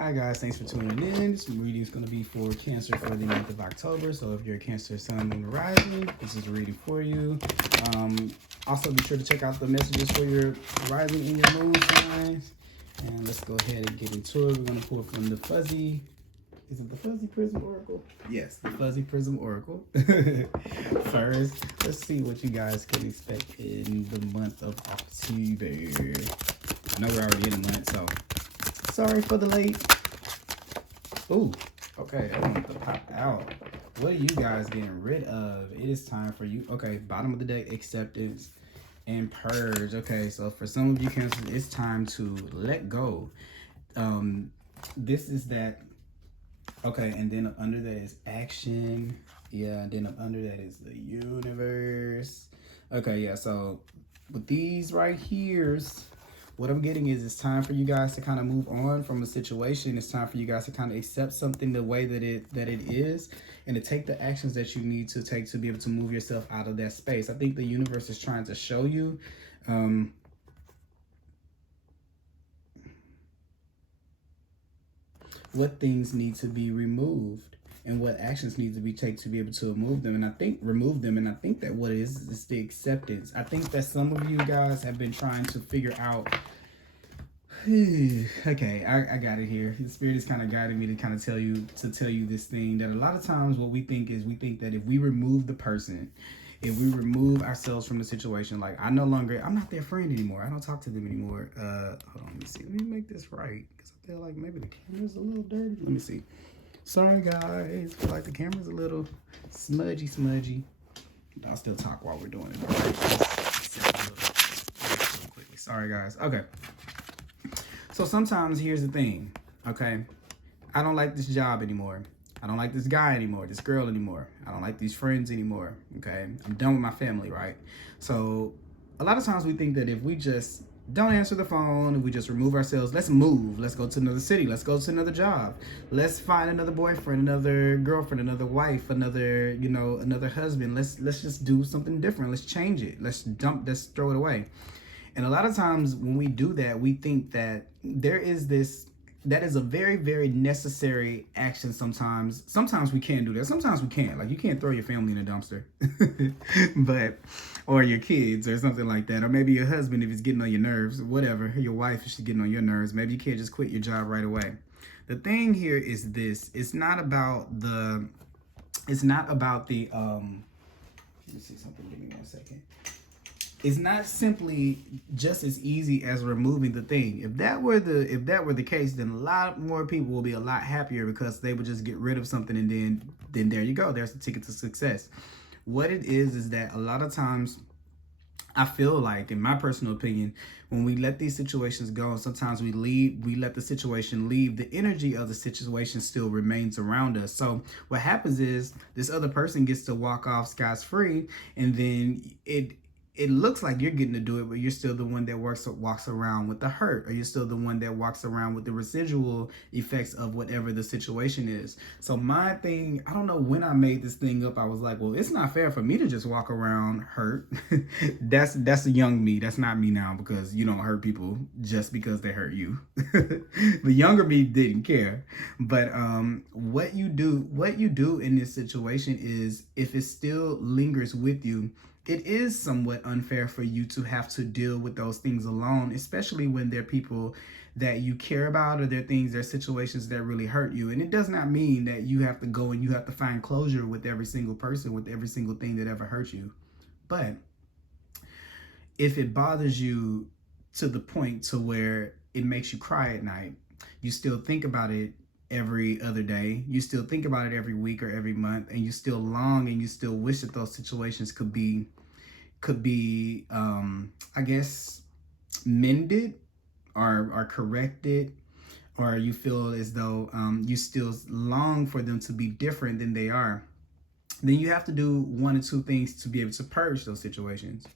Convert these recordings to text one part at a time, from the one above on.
Hi guys, thanks for tuning in. This reading is going to be for Cancer for the month of October. So if you're a Cancer Sun, Moon, or Rising, this is a reading for you. Also be sure to check out the messages for your rising and your moon signs. And let's go ahead and get into it. We're going to pull from the fuzzy. Is it the Fuzzy Prism Oracle? Yes, the Fuzzy Prism Oracle. First, let's see what you guys can expect in the month of October. I know we're already in the month, so sorry for the late. Ooh, okay, that one popped out. What are you guys getting rid of? It is time for you. Okay, bottom of the deck, acceptance and purge. Okay, so for some of you Cancers, it's time to let go. This is that. Okay, and then up under that is action. Yeah, and then up under that is the universe. Okay, yeah, so with these right here's, what I'm getting is it's time for you guys to kind of move on from a situation. It's time for you guys to kind of accept something the way that it is, and to take the actions that you need to take to be able to move yourself out of that space. I think the universe is trying to show you what things need to be removed and what actions need to be taken to be able to remove them. And I think that what it is the acceptance. I think that some of you guys have been trying to figure out, okay, I got it here. The spirit is kind of guiding me to kind of tell you this thing, that a lot of times what we think that if we remove the person, if we remove ourselves from the situation, like I'm not their friend anymore. I don't talk to them anymore. Hold on, let me see. Let me make this right, because I feel like maybe the camera's a little dirty. Let me see. Sorry guys, I feel like the camera's a little smudgy. I'll still talk while we're doing it. Quickly. Sorry guys. Okay. So sometimes here's the thing. Okay, I don't like this job anymore. I don't like this guy anymore, this girl anymore. I don't like these friends anymore, okay? I'm done with my family, right? So a lot of times we think that if we just don't answer the phone, if we just remove ourselves, let's move. Let's go to another city. Let's go to another job. Let's find another boyfriend, another girlfriend, another wife, another husband. Let's just do something different. Let's change it. Let's throw it away. And a lot of times when we do that, we think that that is a very, very necessary action sometimes. Sometimes we can do that. Sometimes we can't. Like, you can't throw your family in a dumpster. Or your kids or something like that. Or maybe your husband if it's getting on your nerves. Whatever. Your wife if she's getting on your nerves. Maybe you can't just quit your job right away. The thing here is this. It's not about the let me see something. Give me 1 second. It's not simply just as easy as removing the thing. If that were the case, then a lot more people will be a lot happier, because they would just get rid of something, and then there you go. There's the ticket to success. What it is that a lot of times, I feel like, in my personal opinion, when we let these situations go, sometimes we let the situation leave, the energy of the situation still remains around us. So what happens is this other person gets to walk off scot-free, and then it looks like you're getting to do it, but you're still the one that walks around with the hurt, or you're still the one that walks around with the residual effects of whatever the situation is. So my thing, I don't know when I made this thing up, I was like, well, it's not fair for me to just walk around hurt. That's a young me. That's not me now, because you don't hurt people just because they hurt you. The younger me didn't care. But what you do in this situation is, if it still lingers with you, it is somewhat unfair for you to have to deal with those things alone, especially when they're people that you care about, or they're situations that really hurt you. And it does not mean that you have to go and you have to find closure with every single person, with every single thing that ever hurt you. But if it bothers you to the point to where it makes you cry at night, you still think about it every other day, you still think about it every week or every month, and you still long and you still wish that those situations could be I guess mended or corrected, or you feel as though you still long for them to be different than they are, then you have to do one or two things to be able to purge those situations.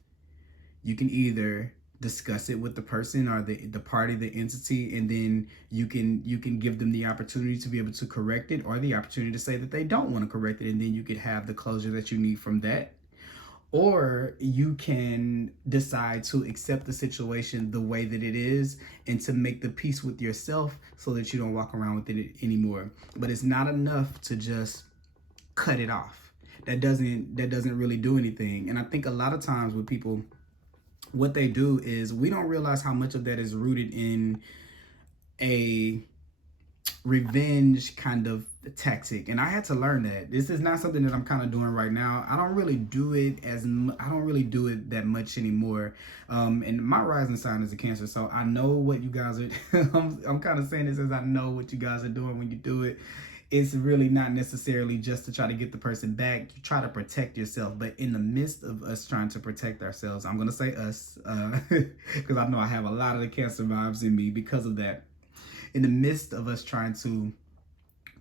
You can either discuss it with the person or the party, the entity, and then you can give them the opportunity to be able to correct it, or the opportunity to say that they don't want to correct it, and then you could have the closure that you need from that. Or you can decide to accept the situation the way that it is and to make the peace with yourself so that you don't walk around with it anymore. But it's not enough to just cut it off. That doesn't really do anything. And I think a lot of times with people, what they do is we don't realize how much of that is rooted in a revenge kind of tactic. And I had to learn that this is not something that I'm kind of doing right now. I don't really do it that much anymore. And my rising sign is a Cancer, so I know what you guys are I'm kind of saying this as I know what you guys are doing when you do it. It's really not necessarily just to try to get the person back. You try to protect yourself. But in the midst of us trying to protect ourselves, I'm going to say us, because I know I have a lot of the Cancer vibes in me because of that. In the midst of us trying to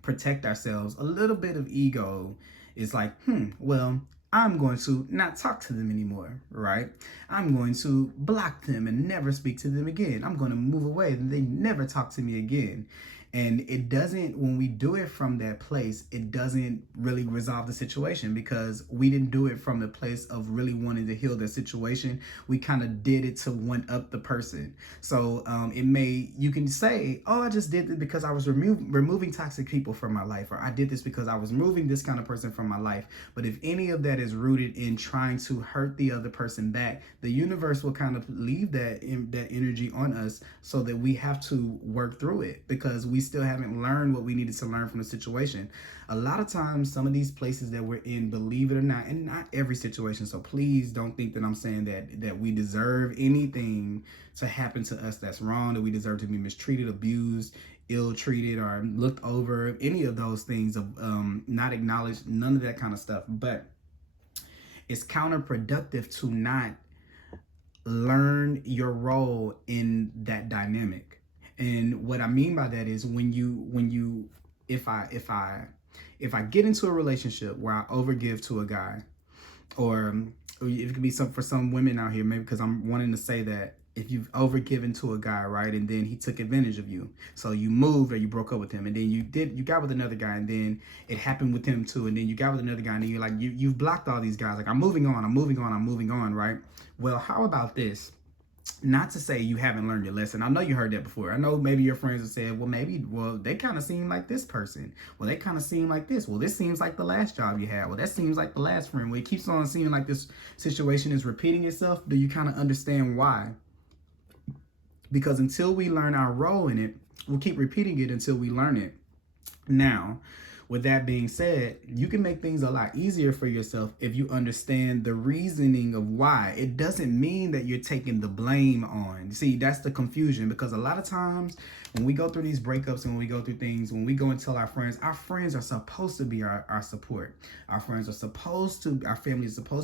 protect ourselves, a little bit of ego is like, well, I'm going to not talk to them anymore, right? I'm going to block them and never speak to them again. I'm going to move away and they never talk to me again. And it doesn't, when we do it from that place, it doesn't really resolve the situation because we didn't do it from the place of really wanting to heal the situation. We kind of did it to one up the person. So you can say, oh, I just did it because I was removing toxic people from my life, or I did this because I was removing this kind of person from my life. But if any of that is rooted in trying to hurt the other person back, the universe will kind of leave that energy on us so that we have to work through it because we still haven't learned what we needed to learn from the situation. A lot of times, some of these places that we're in, believe it or not, and not every situation, so please don't think that I'm saying that we deserve anything to happen to us that's wrong, that we deserve to be mistreated, abused, ill-treated, or looked over, any of those things, of not acknowledged, none of that kind of stuff. But it's counterproductive to not learn your role in that dynamic. And what I mean by that is if I get into a relationship where I overgive to a guy, or it could be for some women out here, maybe because I'm wanting to say that if you've overgiven to a guy, right, and then he took advantage of you, so you moved or you broke up with him, and then you got with another guy, and then it happened with him too, and then you got with another guy, and then you're like, you've blocked all these guys, like, I'm moving on, right? Well, how about this? Not to say you haven't learned your lesson. I know you heard that before. I know maybe your friends have said, well, they kind of seem like this person. Well, they kind of seem like this. Well, this seems like the last job you had. Well, that seems like the last friend. Well, it keeps on seeming like this situation is repeating itself. Do you kind of understand why? Because until we learn our role in it, we'll keep repeating it until we learn it. Now, with that being said, you can make things a lot easier for yourself if you understand the reasoning of why. It doesn't mean that you're taking the blame on. See, that's the confusion, because a lot of times when we go through these breakups and when we go through things, when we go and tell our friends are supposed to be our support. Our family is supposed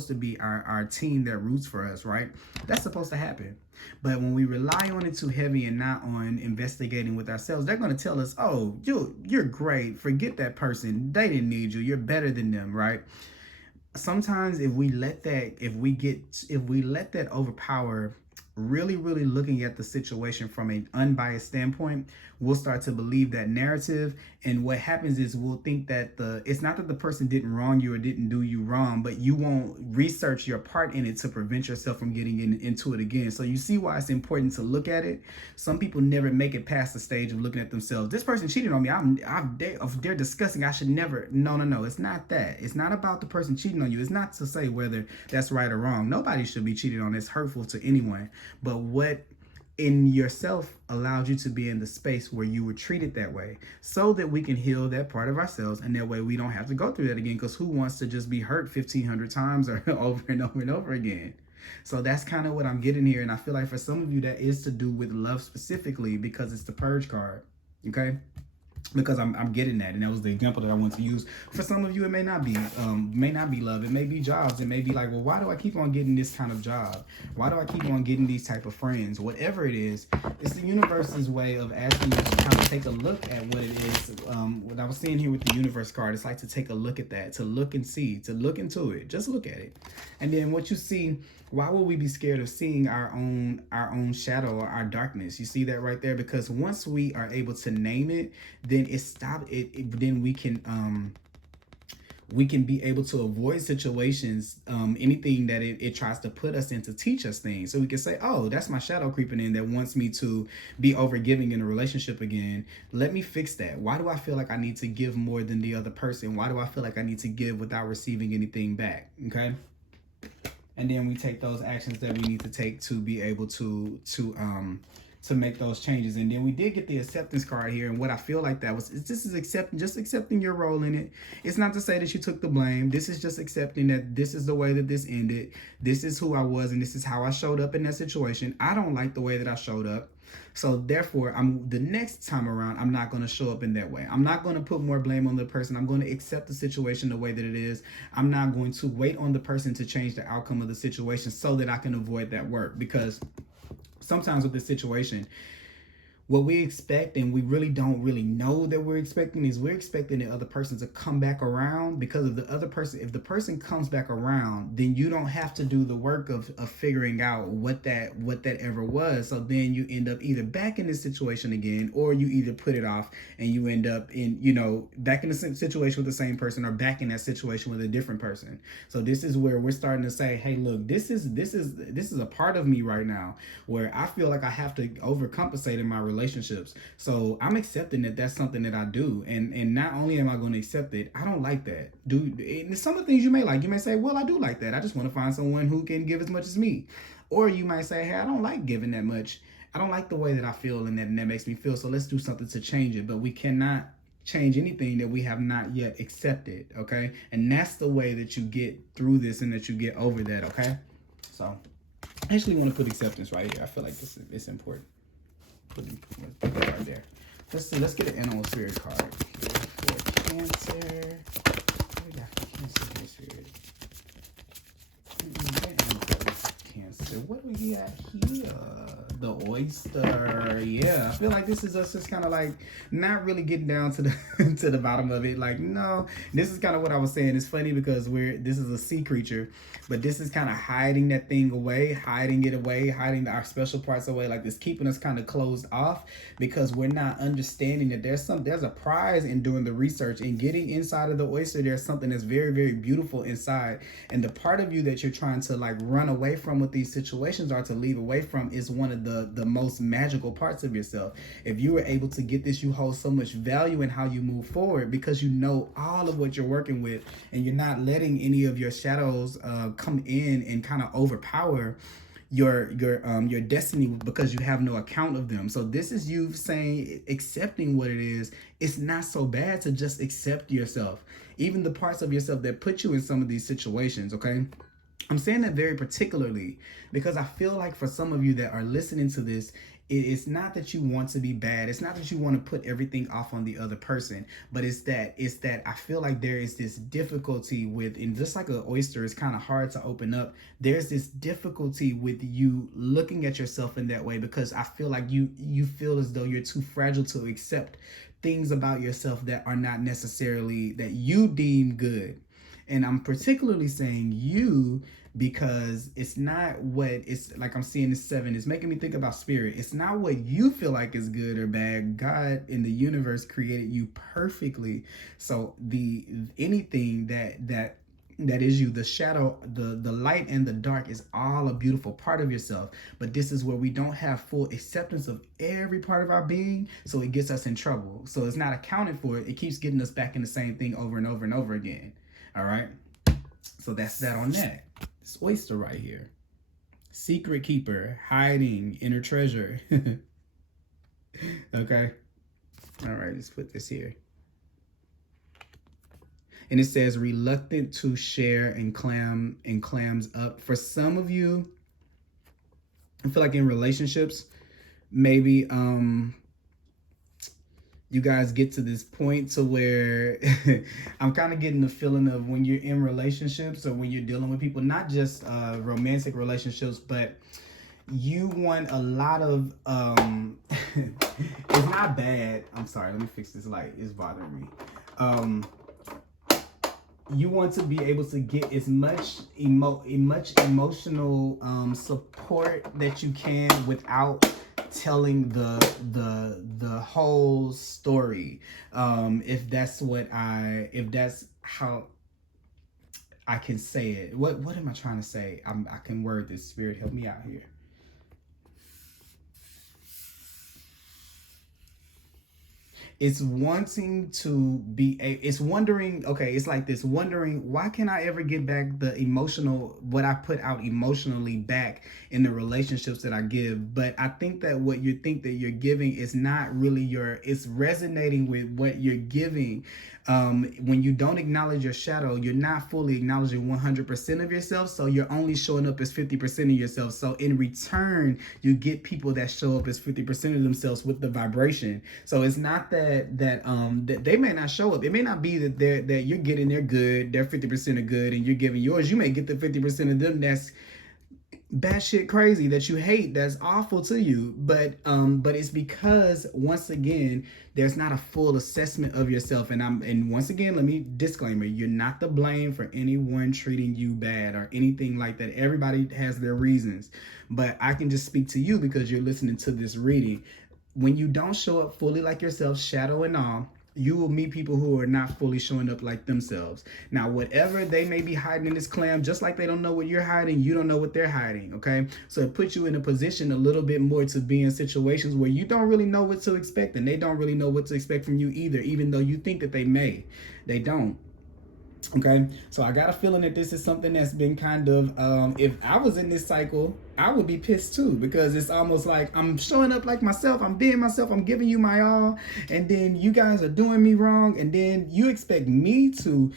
to be our team that roots for us, right? That's supposed to happen. But when we rely on it too heavy and not on investigating with ourselves, they're going to tell us, oh, you're great. Forget that person. They didn't need you. You're better than them, right? Sometimes if we let that overpower really, really looking at the situation from an unbiased standpoint, we'll start to believe that narrative. And what happens is we'll think that it's not that the person didn't wrong you or didn't do you wrong, but you won't research your part in it to prevent yourself from getting into it again. So you see why it's important to look at it. Some people never make it past the stage of looking at themselves. This person cheated on me. They're disgusting. I should never. No. It's not that. It's not about the person cheating on you. It's not to say whether that's right or wrong. Nobody should be cheated on. It's hurtful to anyone. But what in yourself allowed you to be in the space where you were treated that way, so that we can heal that part of ourselves, and that way we don't have to go through that again, because who wants to just be hurt 1,500 times or over and over and over again? So that's kind of what I'm getting here. And I feel like for some of you that is to do with love specifically, because it's the purge card, okay? Because I'm getting that, and that was the example that I want to use. For some of you, it may not be love. It may be jobs. It may be like, well, why do I keep on getting this kind of job? Why do I keep on getting these type of friends? Whatever it is, it's the universe's way of asking you to kind of take a look at what it is. What I was seeing here with the universe card, it's like to take a look at that, to look and see, to look into it. Just look at it, and then what you see. Why would we be scared of seeing our own shadow or our darkness? You see that right there? Because once we are able to name it, then then we can be able to avoid situations, anything that it tries to put us in to teach us things. So we can say, oh, that's my shadow creeping in that wants me to be overgiving in a relationship again. Let me fix that. Why do I feel like I need to give more than the other person? Why do I feel like I need to give without receiving anything back? Okay. And then we take those actions that we need to take to be able to make those changes. And then we did get the acceptance card here, and what I feel like that was, this is accepting your role in it. It's not to say that you took the blame. This is just accepting that this is the way that this ended. This is who I was, and this is how I showed up in that situation. I don't like the way that I showed up. So therefore, the next time around, I'm not going to show up in that way. I'm not going to put more blame on the person. I'm going to accept the situation the way that it is. I'm not going to wait on the person to change the outcome of the situation so that I can avoid that work. Because sometimes with this situation, what we expect, and we really don't really know that we're expecting, is we're expecting the other person to come back around, because of the other person. If the person comes back around, then you don't have to do the work of figuring out what that ever was. So then you end up either back in this situation again, or you either put it off and you end up in, back in the same situation with the same person, or back in that situation with a different person. So this is where we're starting to say, hey, look, this is a part of me right now where I feel like I have to overcompensate in my relationships. So I'm accepting that that's something that I do, and not only am I going to accept it, I don't like that. And some of the things you may like, you may say, well, I do like that. I just want to find someone who can give as much as me. Or you might say, hey, I don't like giving that much. I don't like the way that I feel, and that makes me feel. So let's do something to change it. But we cannot change anything that we have not yet accepted. Okay, and that's the way that you get through this and that you get over that. Okay, so I actually want to put acceptance right here. I feel like it's important. Put it right there. Let's see. Let's get an animal spirit card for Cancer. What we got for Cancer here, Spirit? Cancer. What do we got here? The oyster. Yeah, I feel like this is us just kind of like not really getting down to the to the bottom of it. Like, no, this is kind of what I was saying. It's funny because this is a sea creature, but this is kind of hiding that thing away, hiding it away, hiding our special parts away. Like, it's keeping us kind of closed off because we're not understanding that there's a prize in doing the research and getting inside of the oyster. There's something that's very, very beautiful inside, and the part of you that you're trying to like run away from with these situations, or to leave away from, is one of the most magical parts of yourself. If you were able to get this, you hold so much value in how you move forward, because you know all of what you're working with, and you're not letting any of your shadows come in and kind of overpower your destiny, because you have no account of them. So this is you saying, accepting what it is. It's not so bad to just accept yourself, even the parts of yourself that put you in some of these situations. Okay, I'm saying that very particularly because I feel like for some of you that are listening to this, it's not that you want to be bad. It's not that you want to put everything off on the other person, but it's that I feel like there is this difficulty with, and just like an oyster is kind of hard to open up, there's this difficulty with you looking at yourself in that way, because I feel like you feel as though you're too fragile to accept things about yourself that are not necessarily that you deem good. And I'm particularly saying you, because it's not what it's like. I'm seeing this 7. It's making me think about spirit. It's not what you feel like is good or bad. God in the universe created you perfectly. So anything that is you, the shadow, the light and the dark, is all a beautiful part of yourself. But this is where we don't have full acceptance of every part of our being, so it gets us in trouble. So it's not accounted for. It keeps getting us back in the same thing over and over and over again. All right, so that's that on that. This oyster right here, secret keeper, hiding inner treasure. Okay, all right, let's put this here. And it says reluctant to share and clams up. For some of you, I feel like in relationships, maybe you guys get to this point to where I'm kind of getting the feeling of when you're in relationships, or when you're dealing with people, not just romantic relationships, but you want a lot of it's not bad. I'm sorry, let me fix this light. It's bothering me. You want to be able to get as much emotional support that you can without telling the whole story. If that's how I can say it. What am I trying to say? I can word this. Spirit, help me out here. It's wanting to be it's wondering, okay, it's like this, wondering, why can I ever get back the emotional, what I put out emotionally back in the relationships that I give? But I think that what you think that you're giving is not really it's resonating with what you're giving. When you don't acknowledge your shadow, you're not fully acknowledging 100% of yourself, so you're only showing up as 50% of yourself. So in return, you get people that show up as 50% of themselves with the vibration. So it's not that they may not show up. It may not be that you're getting their good, their 50% of good, and you're giving yours. You may get the 50% of them that's batshit crazy, that you hate, that's awful to you. But it's because, once again, there's not a full assessment of yourself. And once again, let me disclaimer, you're not to blame for anyone treating you bad or anything like that. Everybody has their reasons. But I can just speak to you because you're listening to this reading. When you don't show up fully like yourself, shadow and all, you will meet people who are not fully showing up like themselves. Now, whatever they may be hiding in this clam, just like they don't know what you're hiding, you don't know what they're hiding, okay? So it puts you in a position a little bit more to be in situations where you don't really know what to expect, and they don't really know what to expect from you either, even though you think that they may. They don't. Okay, so I got a feeling that this is something that's been kind of, if I was in this cycle, I would be pissed too, because it's almost like I'm showing up like myself, I'm being myself, I'm giving you my all, and then you guys are doing me wrong, and then you expect me to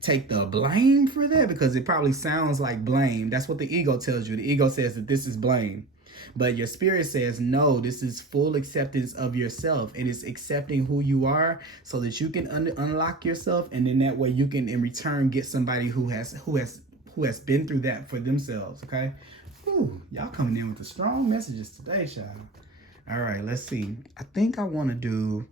take the blame for that, because it probably sounds like blame. That's what the ego tells you. The ego says that this is blame. But your spirit says, no, this is full acceptance of yourself, and it's accepting who you are so that you can unlock yourself, and then that way you can in return get somebody who has been through that for themselves. Okay, whew, y'all coming in with the strong messages today, child. All right, let's see. I think I want to do.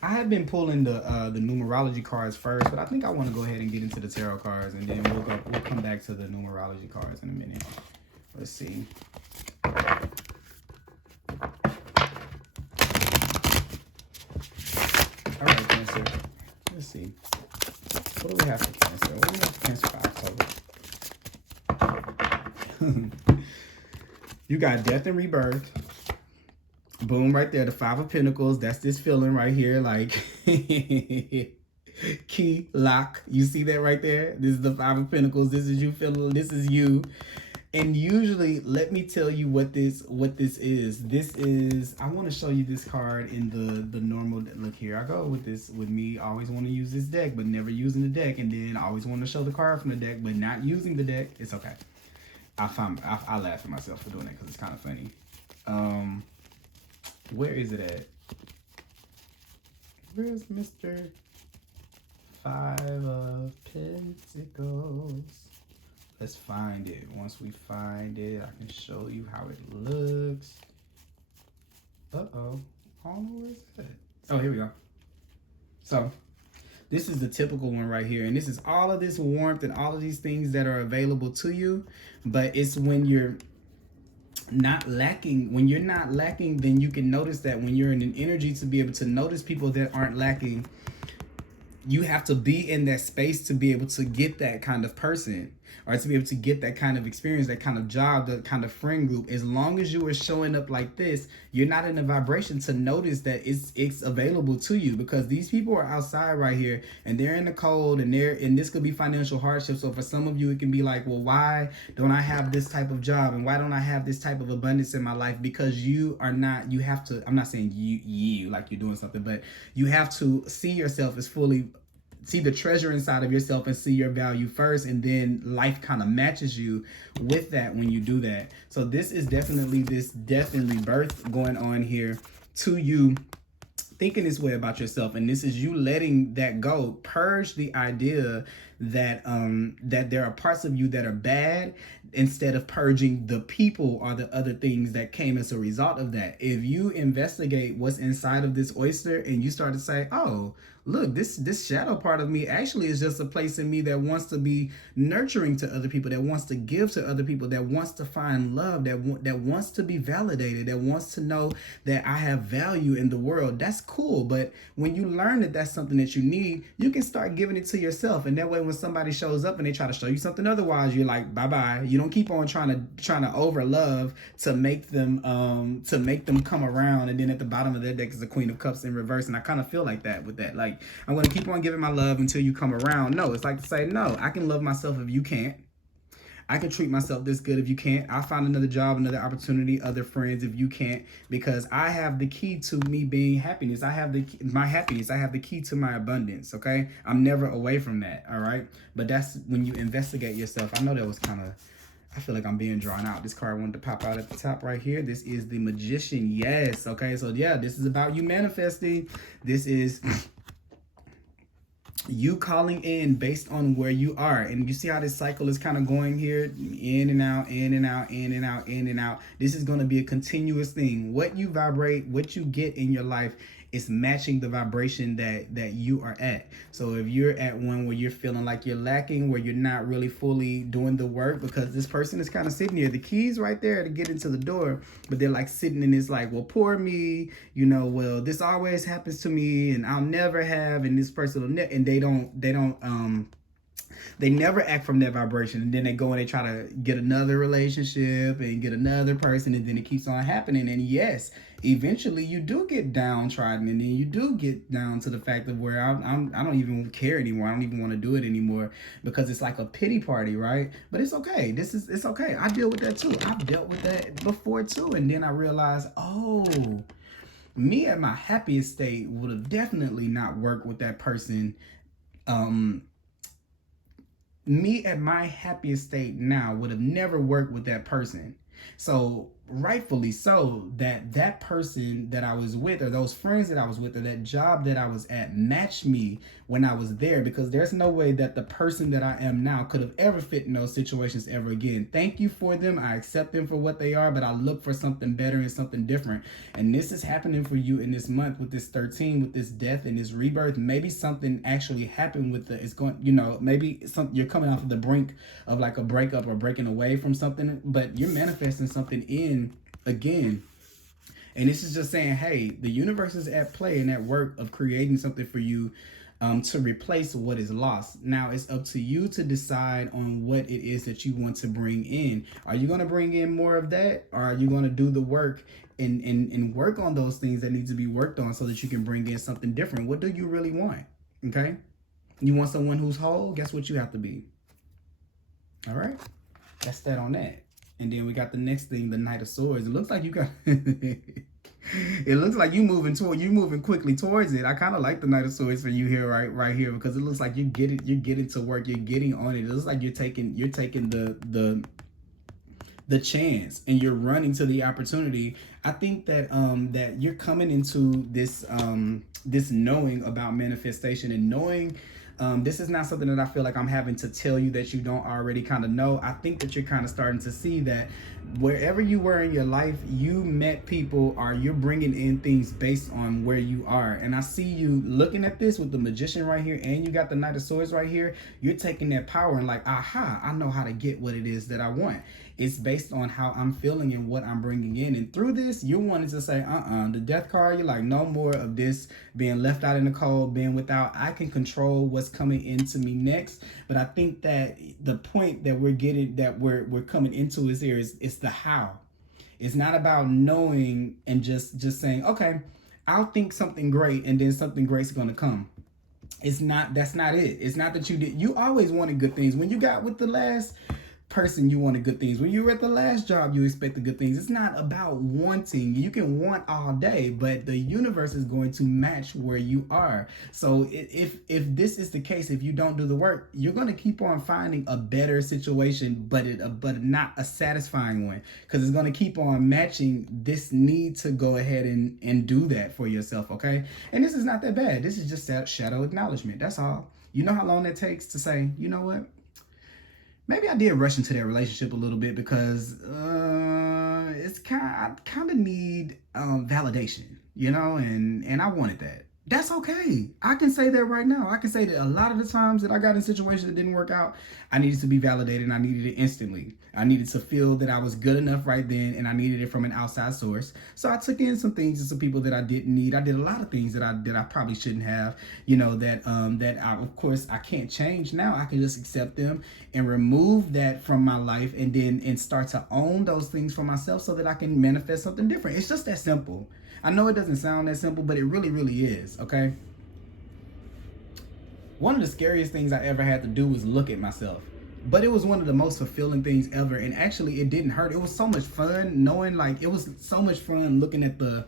I have been pulling the numerology cards first, but I think I want to go ahead and get into the tarot cards, and then we'll come back to the numerology cards in a minute. Let's see. All right, Cancer. Let's see. What do we have for Cancer? What do we have for Cancer for October? You got death and rebirth. Boom, right there. The Five of Pentacles. That's this feeling right here. Like, key, lock. You see that right there? This is the Five of Pentacles. This is you feeling. This is you. And usually, let me tell you what this is. This is, I want to show you this card in the normal, look here I go with this, with me always want to use this deck, but never using the deck, and then I always want to show the card from the deck, but not using the deck. It's okay. I laugh at myself for doing that because it's kind of funny. Where is it at? Where's Mr. Five of Pentacles? Let's find it. Once we find it, I can show you how it looks. Uh-oh. I don't know where it's at. Oh, here we go. So, this is the typical one right here. And this is all of this warmth and all of these things that are available to you. But it's when you're not lacking. When you're not lacking, then you can notice that when you're in an energy to be able to notice people that aren't lacking, you have to be in that space to be able to get that kind of person, or to be able to get that kind of experience, that kind of job, that kind of friend group. As long as you are showing up like this, you're not in a vibration to notice that it's available to you, because these people are outside right here and they're in the cold, and this could be financial hardship. So for some of you, it can be like, well, why don't I have this type of job, and why don't I have this type of abundance in my life? Because you have to, I'm not saying you like you're doing something, but you have to see yourself as fully, see the treasure inside of yourself and see your value first, and then life kind of matches you with that when you do that. So this is definitely this death and rebirth going on here to you, thinking this way about yourself, and this is you letting that go. Purge the idea that that there are parts of you that are bad, instead of purging the people or the other things that came as a result of that. If you investigate what's inside of this oyster and you start to say, oh, look, this shadow part of me actually is just a place in me that wants to be nurturing to other people, that wants to give to other people, that wants to find love, that wants to be validated, that wants to know that I have value in the world. That's cool. But when you learn that that's something that you need, you can start giving it to yourself. And that way, when when somebody shows up and they try to show you something otherwise, you're like, bye-bye. You don't keep on trying to over love to make them come around, and then at the bottom of their deck is the Queen of Cups in reverse. And I kind of feel like that with that. Like, I'm gonna keep on giving my love until you come around. No, it's like to say, no, I can love myself if you can't. I can treat myself this good if you can't. I'll find another job, another opportunity, other friends if you can't, because I have the key to me being happiness. I have my happiness. I have the key to my abundance, okay? I'm never away from that, all right? But that's when you investigate yourself. I know that was kind of, I feel like I'm being drawn out. This card wanted to pop out at the top right here. This is the Magician. Yes, okay? So, yeah, this is about you manifesting. This is you calling in based on where you are. And you see how this cycle is kind of going here, in and out, in and out, in and out, in and out. This is going to be a continuous thing. What you vibrate, what you get in your life is matching the vibration that you are at. So if you're at one where you're feeling like you're lacking, where you're not really fully doing the work, because this person is kind of sitting here, the keys right there to get into the door, but they're like sitting in this like, well, poor me, you know, well, this always happens to me and I'll never have, and this person will and they never act from that vibration, and then they go and they try to get another relationship and get another person, and then it keeps on happening. And yes, eventually you do get downtrodden, and then you do get down to the fact of where I don't even care anymore. I don't even want to do it anymore, because it's like a pity party, right? But it's okay. It's okay. I deal with that too. I've dealt with that before too, and then I realized, oh, me at my happiest state would have definitely not worked with that person. Me at my happiest state now would have never worked with that person. So rightfully so, that person that I was with, or those friends that I was with, or that job that I was at matched me when I was there, because there's no way that the person that I am now could have ever fit in those situations ever again. Thank you for them. I accept them for what they are, but I look for something better and something different. And this is happening for you in this month with this 13, with this death and this rebirth. Maybe something actually happened with it's going, you know, maybe you're coming off of the brink of like a breakup or breaking away from something, but you're manifesting something in again. And this is just saying, hey, the universe is at play in that work of creating something for you to replace what is lost. Now it's up to you to decide on what it is that you want to bring in. Are you going to bring in more of that, or are you going to do the work and work on those things that need to be worked on so that you can bring in something different? What do you really want? Okay, you want someone who's whole? Guess what you have to be? All right, that's that on that. And then we got the next thing, the Knight of Swords. It looks like you got it looks like you moving quickly towards it. I kind of like the Knight of Swords for you here, right here, because it looks like you're getting to work, you're getting on it. It looks like you're taking the chance and you're running to the opportunity. I think that that you're coming into this this knowing about manifestation, and knowing this is not something that I feel like I'm having to tell you that you don't already kind of know. I think that you're kind of starting to see that wherever you were in your life, you met people, or you're bringing in things based on where you are. And I see you looking at this with the Magician right here, and you got the Knight of Swords right here. You're taking that power and like, aha, I know how to get what it is that I want. It's based on how I'm feeling and what I'm bringing in. And through this, you're wanting to say, the Death card, you're like, no more of this being left out in the cold, being without. I can control what's coming into me next. But I think that the point that we're coming into is here is it's the how. It's not about knowing and just saying, okay, I'll think something great and then something great's going to come. It's not, that's not it. It's not that you always wanted good things. When you got with the last person, you wanted good things. When you were at the last job, you expected good things. It's not about wanting. You can want all day, but the universe is going to match where you are. So if this is the case, if you don't do the work, you're going to keep on finding a better situation, but not a satisfying one, because it's going to keep on matching this need to go ahead and do that for yourself. Okay, and this is not that bad. This is just that shadow acknowledgement. That's all. You know how long that takes to say, you know what, maybe I did rush into that relationship a little bit, because I kind of need validation, you know, and I wanted that. That's okay. I can say that right now. I can say that a lot of the times that I got in situations that didn't work out, I needed to be validated and I needed it instantly. I needed to feel that I was good enough right then and I needed it from an outside source. So I took in some things and some people that I didn't need. I did a lot of things that I probably shouldn't have, that I, of course, I can't change now. I can just accept them and remove that from my life and start to own those things for myself so that I can manifest something different. It's just that simple. I know it doesn't sound that simple, but it really, really is, okay? One of the scariest things I ever had to do was look at myself. But it was one of the most fulfilling things ever. And actually, it didn't hurt. It was so much fun knowing, like, it was so much fun looking at the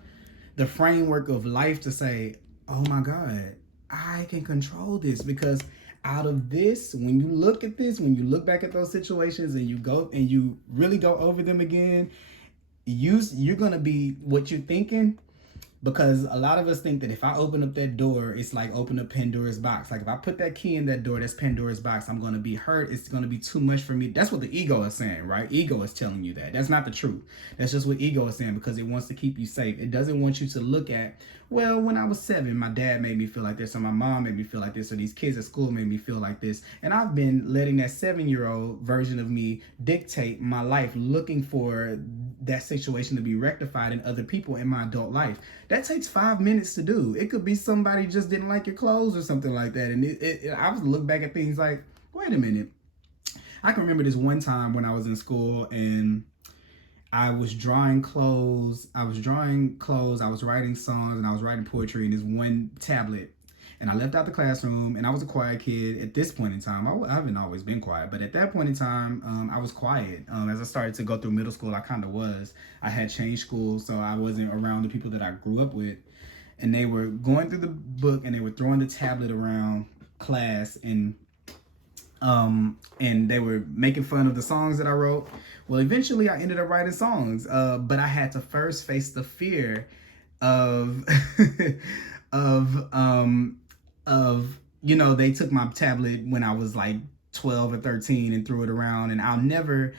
framework of life to say, oh my God, I can control this. Because out of this, when you look at this, when you look back at those situations and you go and you really go over them again, you're going to be what you're thinking. Because a lot of us think that if I open up that door, it's like open up Pandora's box. Like if I put that key in that door, that's Pandora's box. I'm going to be hurt. It's going to be too much for me. That's what the ego is saying, right? Ego is telling you that. That's not the truth. That's just what ego is saying because it wants to keep you safe. It doesn't want you to look at, well, when I was 7, my dad made me feel like this, or my mom made me feel like this, or these kids at school made me feel like this. And I've been letting that 7-year-old version of me dictate my life, looking for that situation to be rectified in other people in my adult life. That takes 5 minutes to do. It could be somebody just didn't like your clothes or something like that. And I was look back at things like, wait a minute. I can remember this one time when I was in school and I was drawing clothes. I was writing songs, and I was writing poetry in this one tablet. And I left out the classroom, and I was a quiet kid at this point in time. I haven't always been quiet, but at that point in time, I was quiet. As I started to go through middle school, I kind of was. I had changed schools, so I wasn't around the people that I grew up with. And they were going through the book, and they were throwing the tablet around class, and they were making fun of the songs that I wrote. Well, eventually I ended up writing songs, but I had to first face the fear of of they took my tablet when I was like 12 or 13 and threw it around, and I'll never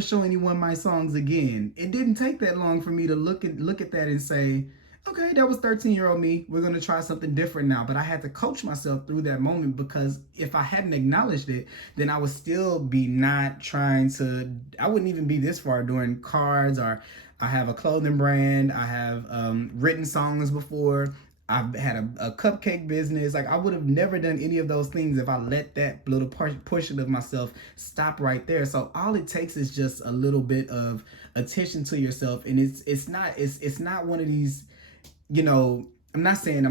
show anyone my songs again. It didn't take that long for me to look at that and say, okay, that was 13-year-old me. We're going to try something different now. But I had to coach myself through that moment, because if I hadn't acknowledged it, then I would still be not trying to, I wouldn't even be this far doing cards, or I have a clothing brand. I have written songs before. I've had a cupcake business. Like, I would have never done any of those things if I let that little portion of myself stop right there. So all it takes is just a little bit of attention to yourself. And it's not one of these, I'm not saying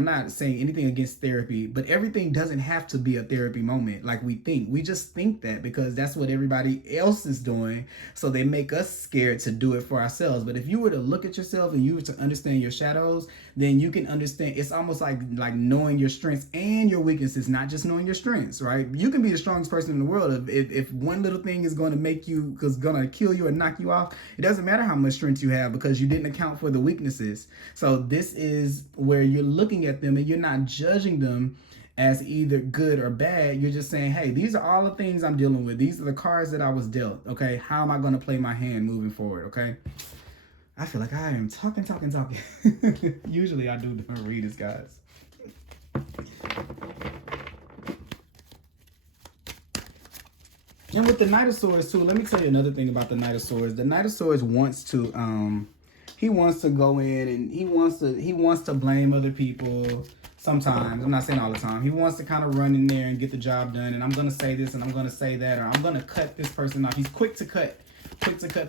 anything against therapy, but everything doesn't have to be a therapy moment like we think. We just think that because that's what everybody else is doing. So they make us scared to do it for ourselves. But if you were to look at yourself and you were to understand your shadows, then you can understand. It's almost like knowing your strengths and your weaknesses, not just knowing your strengths, right? You can be the strongest person in the world. If one little thing is going to make you, because going to kill you or knock you off, it doesn't matter how much strength you have because you didn't account for the weaknesses. So this is where you're looking at them and you're not judging them as either good or bad. You're just saying, hey, these are all the things I'm dealing with. These are the cards that I was dealt. Okay, how am I going to play my hand moving forward? Okay, I feel like I am talking. Usually I do different readers, guys. And with the Knight of Swords too, let me tell you another thing about the Knight of Swords. The Knight of Swords wants to he wants to go in and he wants to blame other people sometimes. I'm not saying all the time. He wants to kind of run in there and get the job done, and I'm going to say this and I'm going to say that, or I'm going to cut this person off. He's quick to cut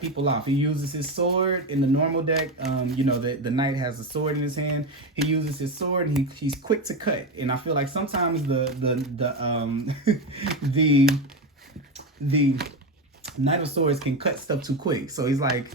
people off. He uses his sword in the normal deck. The knight has a sword in his hand. He uses his sword and he's quick to cut. And I feel like sometimes the Knight of Swords can cut stuff too quick. So he's like,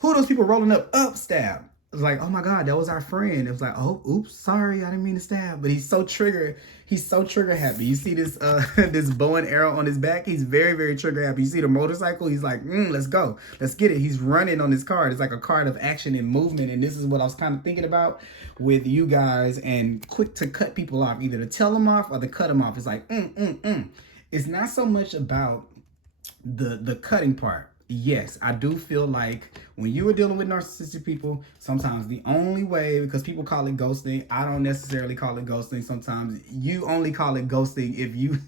who are those people rolling up? Stab. It was like, oh my God, that was our friend. It was like, oh, oops, sorry, I didn't mean to stab. But he's so trigger happy. You see this this bow and arrow on his back? He's very, very trigger happy. You see the motorcycle? He's like, let's go. Let's get it. He's running on his card. It's like a card of action and movement. And this is what I was kind of thinking about with you guys, and quick to cut people off, either to tell them off or to cut them off. It's like, It's not so much about the cutting part. yes, I do feel like when you are dealing with narcissistic people, sometimes the only way, because people call it ghosting, I don't necessarily call it ghosting. Sometimes you only call it ghosting if you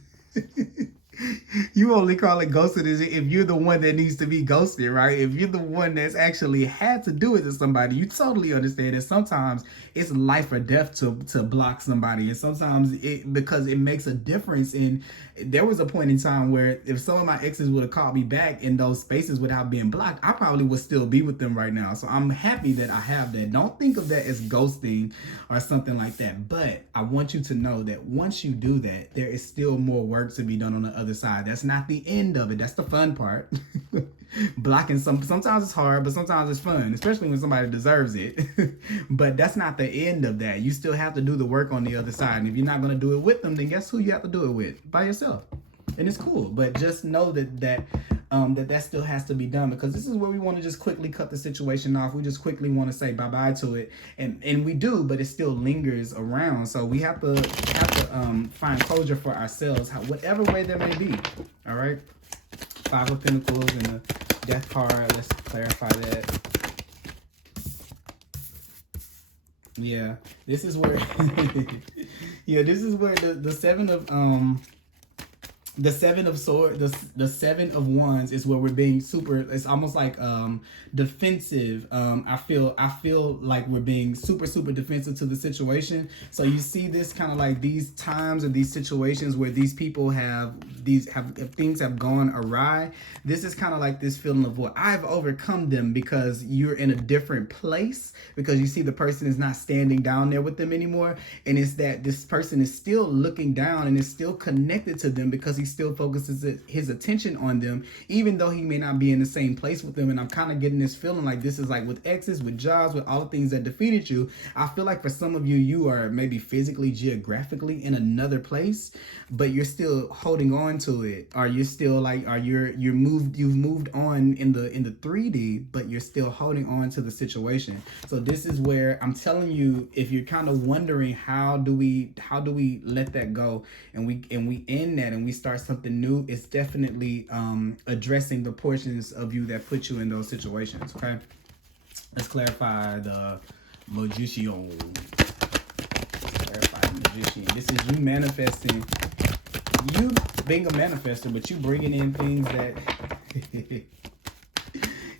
you only call it ghosted if you're the one that needs to be ghosted, right? If you're the one that's actually had to do it to somebody, you totally understand that sometimes it's life or death to block somebody. And sometimes because it makes a difference. In there was a point in time where if some of my exes would have called me back in those spaces without being blocked, I probably would still be with them right now. So I'm happy that I have that. Don't think of that as ghosting or something like that. But I want you to know that once you do that, there is still more work to be done on the other side. That's not the end of it. That's the fun part. Blocking sometimes it's hard, but sometimes it's fun, especially when somebody deserves it. But that's not the end of that. You still have to do the work on the other side. And if you're not going to do it with them, then guess who you have to do it with? By yourself. And it's cool. But just know that still has to be done, because this is where we want to just quickly cut the situation off. We just quickly want to say bye-bye to it. And we do, but it still lingers around. So we have to find closure for ourselves, whatever way there may be. All right. 5 of Pentacles and the Death card. Let's clarify that. Yeah, this is where yeah, this is where the 7 of the 7 of swords, the 7 of wands is where we're being super, it's almost like defensive. I feel like we're being super defensive to the situation. So you see this kind of like these times or these situations where these people if things have gone awry. This is kind of like this feeling of, well, I've overcome them, because you're in a different place, because you see the person is not standing down there with them anymore. And it's that this person is still looking down and is still connected to them, because he still focuses his attention on them, even though he may not be in the same place with them. And I'm kind of getting this feeling like this is like with exes, with jobs, with all the things that defeated you. I feel like for some of you, you are maybe physically, geographically in another place, but you're still holding on to it, or you're still like, or you've moved on in the 3D, but you're still holding on to the situation. So this is where I'm telling you, if you're kind of wondering how do we let that go, and we end that and we start something new, it's definitely addressing the portions of you that put you in those situations. Okay, let's clarify the magician. This is you manifesting, you being a manifester, but you bringing in things that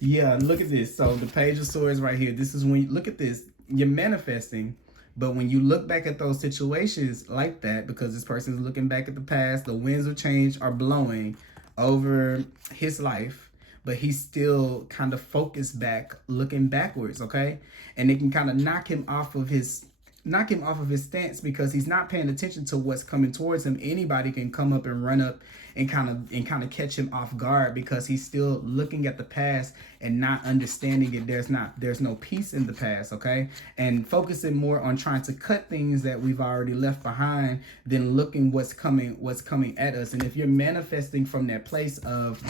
yeah, look at this. So the Page of Swords right here, this is when you look at this, you're manifesting. But when you look back at those situations like that, because this person is looking back at the past, the winds of change are blowing over his life, but he's still kind of focused back, looking backwards, okay? And it can kind of knock him off of his stance, because he's not paying attention to what's coming towards him. Anybody can come up and run up and kind of catch him off guard, because he's still looking at the past and not understanding it. There's no peace in the past, okay? And focusing more on trying to cut things that we've already left behind than looking what's coming at us. And if you're manifesting from that place of,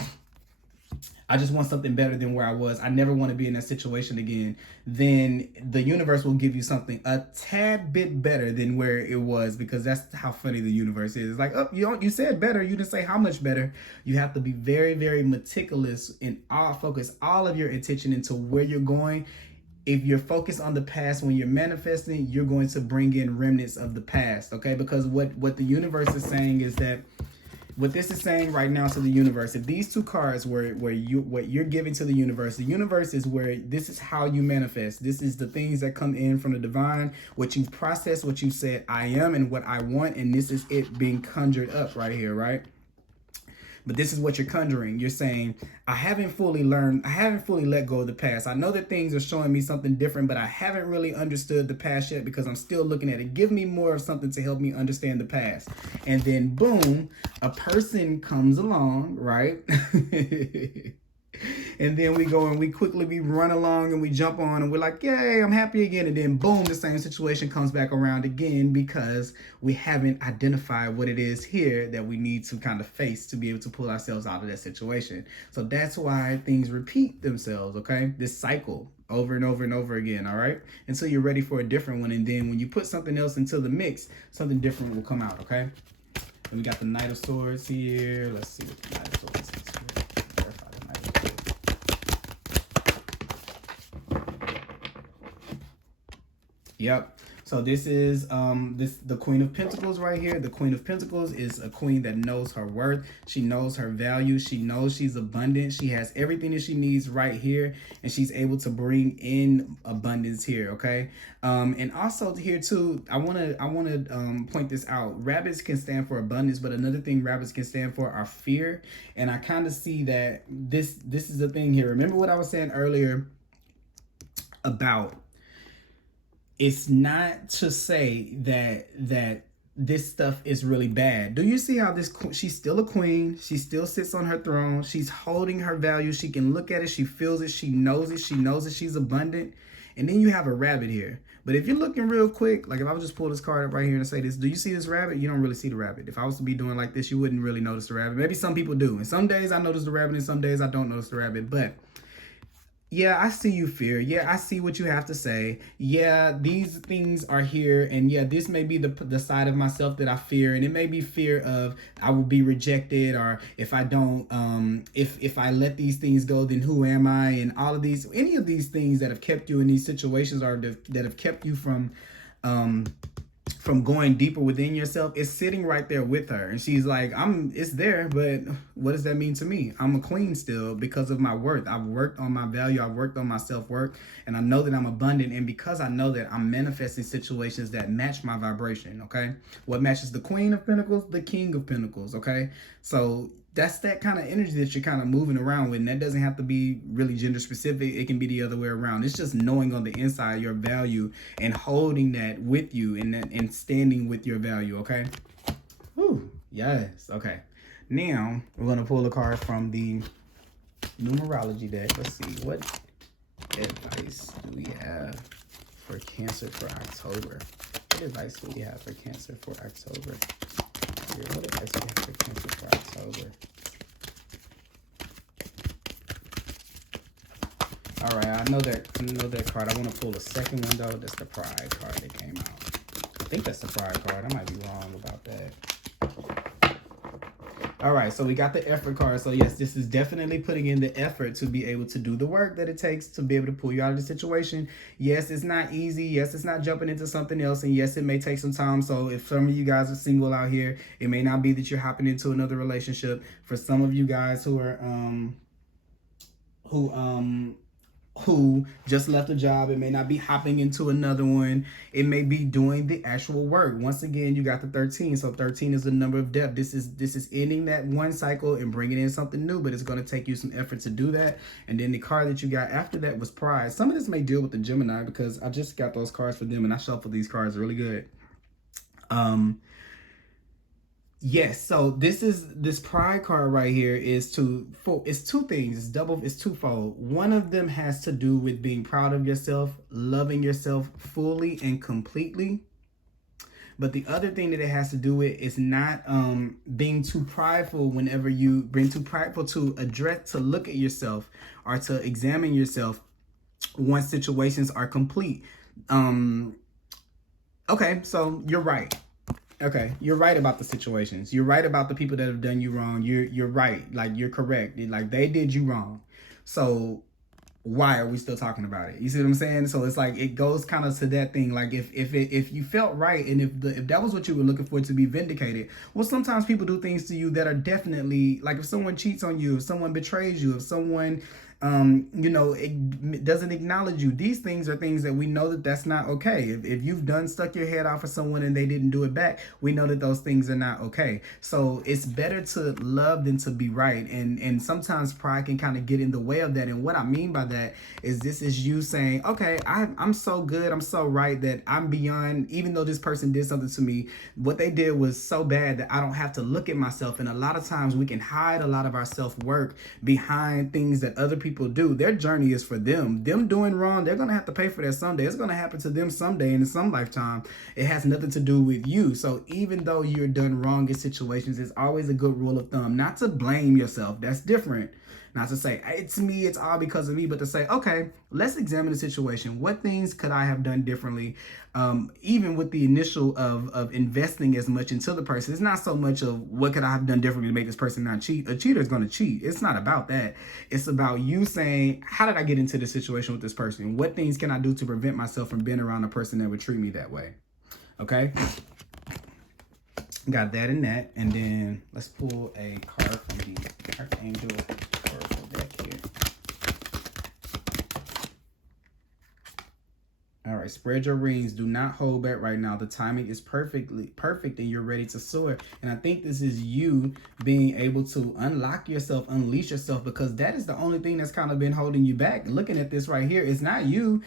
I just want something better than where I was, I never want to be in that situation again, then the universe will give you something a tad bit better than where it was, because that's how funny the universe is. It's like, oh, you said better, you didn't say how much better. You have to be very, very meticulous and focus all of your attention into where you're going. If you're focused on the past when you're manifesting, you're going to bring in remnants of the past, okay? Because what the universe is saying is that, what this is saying right now to the universe, if these two cards what you're giving to the universe is where this is how you manifest. This is the things that come in from the divine, what you process, what you said I am and what I want, and this is it being conjured up right here, right? But this is what you're conjuring. You're saying, I haven't fully let go of the past. I know that things are showing me something different, but I haven't really understood the past yet, because I'm still looking at it. Give me more of something to help me understand the past. And then boom, a person comes along, right? And then we go and we run along and we jump on and we're like, yay, I'm happy again. And then boom, the same situation comes back around again, because we haven't identified what it is here that we need to kind of face to be able to pull ourselves out of that situation. So that's why things repeat themselves, okay? This cycle over and over and over again, all right? Until you're ready for a different one. And then when you put something else into the mix, something different will come out, okay? And we got the Knight of Swords here. Let's see what the Knight of Swords is here. Verify the Knight of Swords. Yep. So this is the Queen of Pentacles right here. The Queen of Pentacles is a queen that knows her worth. She knows her value. She knows she's abundant. She has everything that she needs right here, and she's able to bring in abundance here. Okay. And also here too, I wanna point this out. Rabbits can stand for abundance, but another thing rabbits can stand for are fear. And I kind of see that this is the thing here. Remember what I was saying earlier about, it's not to say that this stuff is really bad. Do you see how she's still a queen, she still sits on her throne, she's holding her value, she can look at it, she feels it, she knows it, that she's abundant. And then you have a rabbit here. But if you're looking real quick, like if I would just pull this card up right here and say this, do you see this rabbit? You don't really see the rabbit. If I was to be doing like this, you wouldn't really notice the rabbit. Maybe some people do. And some days I notice the rabbit and some days I don't notice the rabbit. But yeah, I see you, fear. Yeah, I see what you have to say. Yeah, these things are here. And yeah, this may be the side of myself that I fear. And it may be fear of I will be rejected, or if I don't, if I let these things go, then who am I? And all of these, any of these things that have kept you in these situations, or that have kept you from going deeper within yourself, is sitting right there with her. And she's like, it's there, but what does that mean to me? I'm a queen still because of my worth. I've worked on my value. I've worked on my self-worth, and I know that I'm abundant. And because I know that, I'm manifesting situations that match my vibration. Okay. What matches the Queen of Pentacles? The King of Pentacles. Okay. So that's that kind of energy that you're kind of moving around with. And that doesn't have to be really gender specific. It can be the other way around. It's just knowing on the inside your value and holding that with you, and standing with your value. Okay. Whew. Yes. Okay. Now we're going to pull a card from the Numerology deck. Let's see. What advice do we have for Cancer for October? What advice do we have for Cancer for October? What advice do we have for Cancer for October? All right, I know that card. I want to pull a second one though. That's the Pride card that came out. I think that's the Pride card. I might be wrong about that. All right, so we got the effort card. So yes, this is definitely putting in the effort to be able to do the work that it takes to be able to pull you out of the situation. Yes, it's not easy. Yes, it's not jumping into something else. And yes, it may take some time. So if some of you guys are single out here, it may not be that you're hopping into another relationship. For some of you guys who are who just left a job, it may not be hopping into another one. It may be doing the actual work. Once again, you got the 13. So 13 is the number of depth. This is ending that one cycle and bringing in something new, but it's going to take you some effort to do that. And then the card that you got after that was Pride. Some of this may deal with the Gemini because I just got those cards for them and I shuffled these cards really good. Yes, so this Pride card right here it's two things. It's twofold. One of them has to do with being proud of yourself, loving yourself fully and completely. But the other thing that it has to do with is not being too prideful whenever you being too prideful to look at yourself or to examine yourself once situations are complete. Okay, so you're right. Okay, you're right about the situations. You're right about the people that have done you wrong. You're right. Like, you're correct. Like, they did you wrong. So why are we still talking about it? You see what I'm saying? So it's like, it goes kind of to that thing. Like, if you felt right, and if that was what you were looking for, to be vindicated. Well, sometimes people do things to you that are definitely, like, if someone cheats on you, if someone betrays you, if someone it doesn't acknowledge you. These things are things that we know that that's not okay. If you've stuck your head out for someone and they didn't do it back, we know that those things are not okay. So it's better to love than to be right. And sometimes pride can kind of get in the way of that. And what I mean by that is, this is you saying, okay, I'm so good, I'm so right that I'm beyond, even though this person did something to me, what they did was so bad that I don't have to look at myself. And a lot of times we can hide a lot of our self-worth behind things that other people do. Their journey is for them. Them doing wrong, they're going to have to pay for that someday. It's going to happen to them someday in some lifetime. It has nothing to do with you. So even though you're done wrong in situations, it's always a good rule of thumb not to blame yourself. That's different. Not to say it's me, it's all because of me, but to say, okay, let's examine the situation. What things could I have done differently? Even with the initial of investing as much into the person, it's not so much of what could I have done differently to make this person not cheat. A cheater is going to cheat. It's not about that. It's about you saying, how did I get into this situation with this person? What things can I do to prevent myself from being around a person that would treat me that way? Okay. Got that and that. And then let's pull a card from the Archangel Oracle deck here. All right, spread your wings. Do not hold back right now. The timing is perfect and you're ready to soar. And I think this is you being able to unlock yourself, unleash yourself, because that is the only thing that's kind of been holding you back. Looking at this right here, it's not you.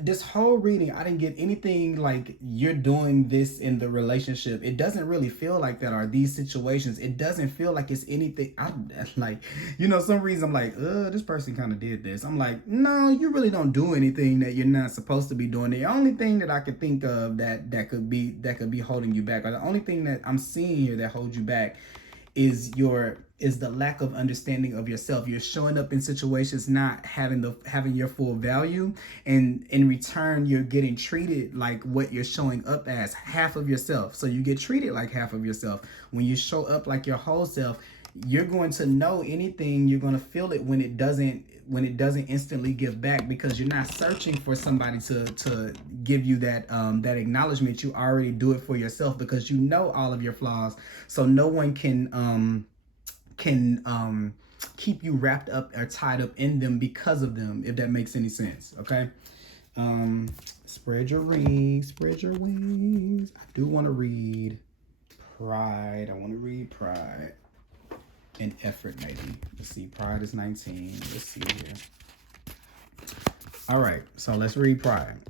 This whole reading, I didn't get anything like you're doing this in the relationship. It doesn't really feel like that, or these situations. It doesn't feel like it's anything. I'm like, you know, some reason I'm like, this person kind of did this. I'm like, no, you really don't do anything that you're not supposed to be doing. The only thing that I could think of that could be holding you back, or the only thing that I'm seeing here that holds you back is the lack of understanding of yourself. You're showing up in situations not having your full value, and in return you're getting treated like what you're showing up as, half of yourself. So you get treated like half of yourself. When you show up like your whole self, you're going to know anything, you're going to feel it when it doesn't instantly give back, because you're not searching for somebody to give you that that acknowledgement. You already do it for yourself, because you know all of your flaws, so no one can keep you wrapped up or tied up in them because of them, if that makes any sense. Okay. Spread your wings, spread your wings. I do want to read pride. I want to read pride and effort, maybe. Let's see. Pride is 19. Let's see here. All right, so let's read pride.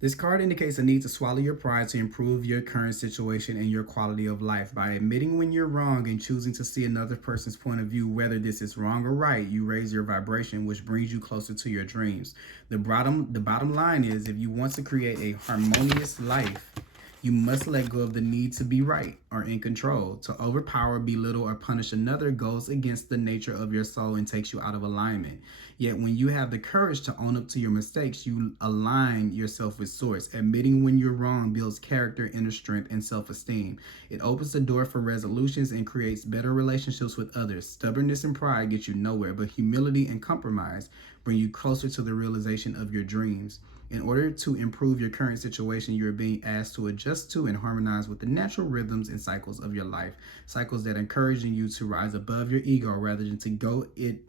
This card indicates a need to swallow your pride to improve your current situation and your quality of life. By admitting when you're wrong and choosing to see another person's point of view, whether this is wrong or right, you raise your vibration, which brings you closer to your dreams. The bottom line is, if you want to create a harmonious life, you must let go of the need to be right or in control. To overpower, belittle, or punish another goes against the nature of your soul and takes you out of alignment. Yet when you have the courage to own up to your mistakes, you align yourself with source. Admitting when you're wrong builds character, inner strength, and self-esteem. It opens the door for resolutions and creates better relationships with others. Stubbornness and pride get you nowhere, but humility and compromise bring you closer to the realization of your dreams. In order to improve your current situation, you are being asked to adjust to and harmonize with the natural rhythms and cycles of your life. Cycles that are encouraging you to rise above your ego rather than to go it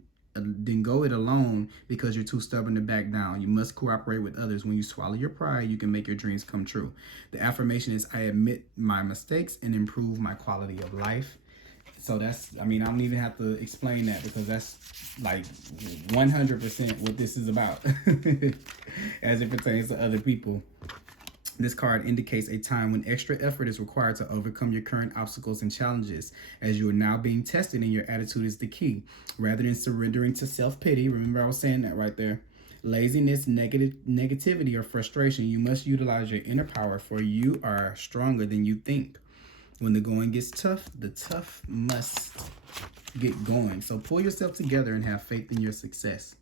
alone because you're too stubborn to back down. You must cooperate with others. When you swallow your pride, you can make your dreams come true. The affirmation is, I admit my mistakes and improve my quality of life. So that's, I mean, I don't even have to explain that, because that's like 100% what this is about as it pertains to other people. This card indicates a time when extra effort is required to overcome your current obstacles and challenges, as you are now being tested and your attitude is the key. Rather than surrendering to self-pity, remember I was saying that right there, laziness, negativity, or frustration, you must utilize your inner power, for you are stronger than you think. When the going gets tough, the tough must get going. So pull yourself together and have faith in your success.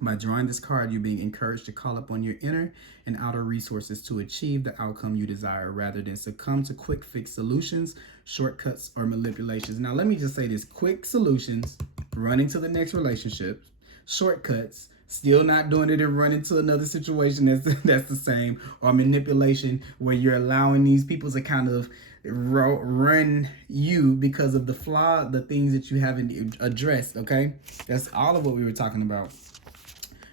By drawing this card, you're being encouraged to call upon your inner and outer resources to achieve the outcome you desire, rather than succumb to quick fix solutions, shortcuts, or manipulations. Now, let me just say this. Quick solutions, running to the next relationship, shortcuts, still not doing it and running to another situation that's the same, or manipulation, where you're allowing these people to kind of run you because of the things that you haven't addressed. Okay, that's all of what we were talking about.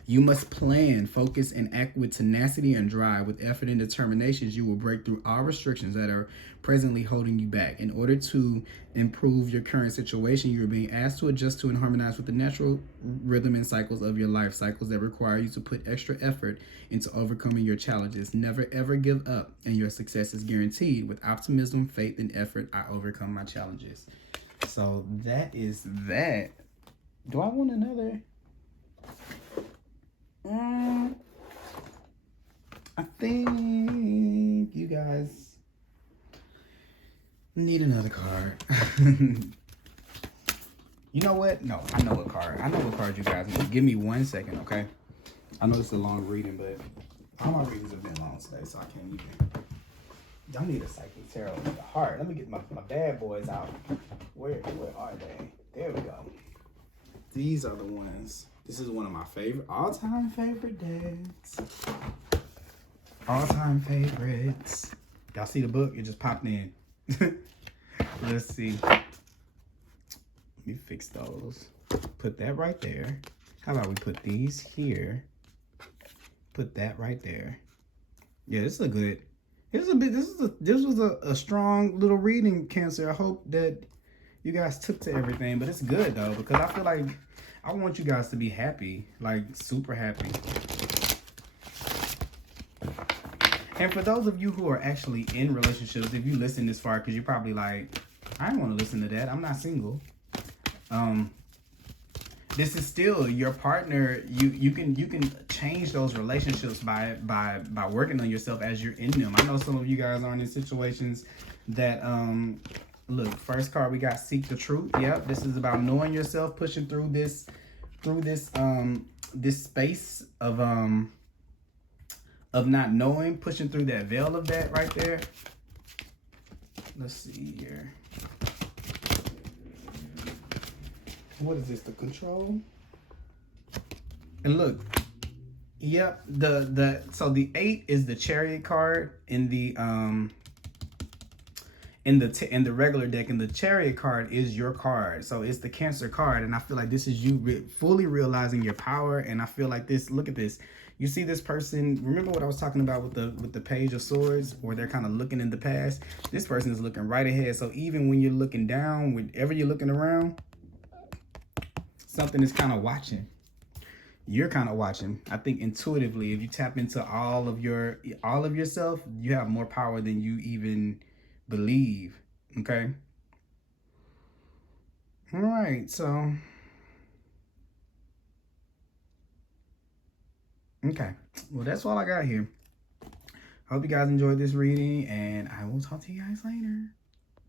You must plan, focus, and act with tenacity and drive. With effort and determination, you will break through all restrictions that are presently holding you back. In order to improve your current situation, you are being asked to adjust to and harmonize with the natural rhythm and cycles of your life, cycles that require you to put extra effort into overcoming your challenges. Never ever give up, and your success is guaranteed. With optimism, faith, and effort, I overcome my challenges. So that is that. Do I want another? I think you guys need another card. You know what? No, I know what card. I know what card you guys need. Give me 1 second, okay? I know it's a long reading, but all my readings have been long today, so I can't even. Y'all need a psychic tarot with the heart. Let me get my bad boys out. Where are they? There we go. These are the ones. This is one of my favorite, all-time favorite decks. All-time favorites. Y'all see the book? It just popped in. Let's see. Let me fix those. Put that right there. How about we put these here? Put that right there. Yeah, this is a good. This was a strong little reading, Cancer. I hope that you guys took to everything, but it's good though, because I feel like I want you guys to be happy, like super happy. And for those of you who are actually in relationships, if you listen this far, because you're probably like, I don't want to listen to that. I'm not single. This is still your partner. You can change those relationships by working on yourself as you're in them. I know some of you guys aren't in situations that look, first card we got seek the truth. Yep, this is about knowing yourself, pushing through this this space of not knowing, pushing through that veil of that right there. Let's see here. What is this? The control? And look, yep, so the 8 is the Chariot card in the regular deck, and the Chariot card is your card. So it's the Cancer card, and I feel like this is you fully realizing your power. And I feel like this. Look at this. You see this person. Remember what I was talking about with the Page of Swords, where they're kind of looking in the past. This person is looking right ahead. So even when you're looking down, whenever you're looking around, something is kind of watching. You're kind of watching. I think intuitively, if you tap into all of yourself, you have more power than you even believe. Okay. All right. So, okay. Well, that's all I got here. Hope you guys enjoyed this reading, and I will talk to you guys later.